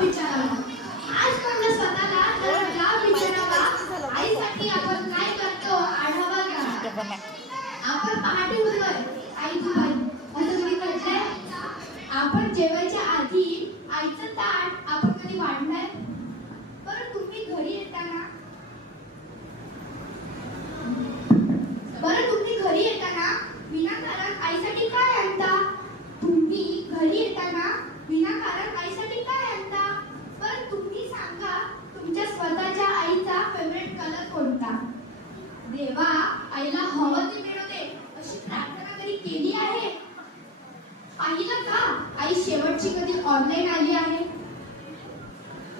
विचारावा. आज म्हणलं स्वतःला तर का विचारावा. आईसाठी आपण काय करतो आढावा घ्यावा. आपण पहाटे उठलोय, आई तू बाई असं कधी कळलंय? आपण जेवायच्या आधी आईचं ताट आपण कधी वाढलंय? बरं तुम्ही घरी येताना विनाकारण आईसाठी काय आणता? तुम्ही घरी येताना विनाकारण आईसाठी काय आणता? बरं तुम्ही सांगा, तुमच्या स्वतःच्या आईचा फेवरेट कलर कोणता? देवा आईला हवं ते मिळू दे अशी प्रार्थना कधी केली आहे? पाहिलं का आई शेवटची कधी ऑनलाईन आली आहे?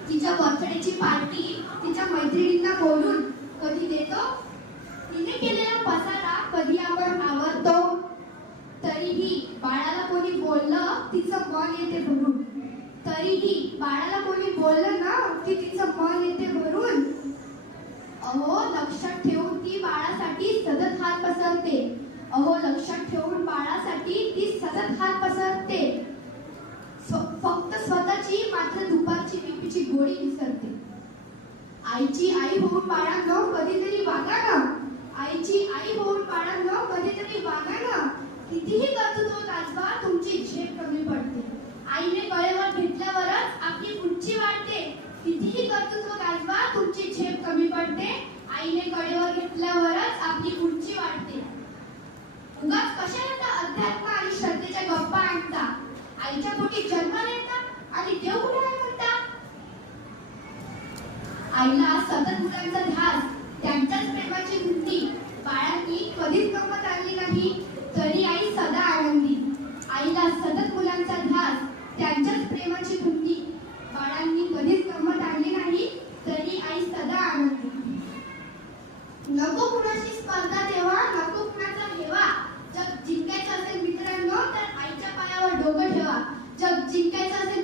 तिच्या बर्थडेची पार्टी तिच्या मैत्रिणींना बोलून कधी देतो? तिने केलेला पसारा कधी आपण आवरतो? तरीही बाळाला कोणी बोललं तिचं मन येते भरून. तरीही बाळाला कोणी बोललं ना की तिचं मन येते भरून. अहो लक्षात ठेवून ती बाळासाठी सतत हात पसरते. अहो लक्षात ठेवून बाळासाठी ती सतत हात पसरते. फक्त स्वतःची मात्र दुपारची बीपीची गोळी विसरते. आईची आई होऊन बाळांनो कधीतरी वागा ना. आईची आई होऊन बाळांनो कधीतरी वागा ना. कितीही कर्तृत्व गाजवा तुमची झेप कमी पडते. आईने कळेवर घेतल्यावरच आपली उंची वाढते. कितीही कर्तृत्व गाजवा तुमची झेप कमी पडते. आईने कळेवर घेतल्यावरच आपली उंची वाढते. उगाच कशाला त्या अध्यात्म आणि श्रद्धेच्या गप्पा आणता? आईच्या पोटी जन्माला येतात आणि देव कुठे काय म्हणता? आईला सतत मुलांचा ध्यास, त्यांच्याच प्रेमाची धुंदी बाळांनी कधीच गंमत आणली नाही तरी आई सदा आनंदी. आईला सतत मुलांचा ध्यास, त्यांच्याच प्रेमाची धुंदी बाळांनी कधीच गंमत आणली नाही तरी आई सदा आनंदी. नको कुणाची स्पर्धा तेव्हा, नको कुणाचा हेवा. जग जिंकायचं असेल मित्रांनो तर आईच्या पायावर डोकं ठेवा. जग जिंकायचं असेल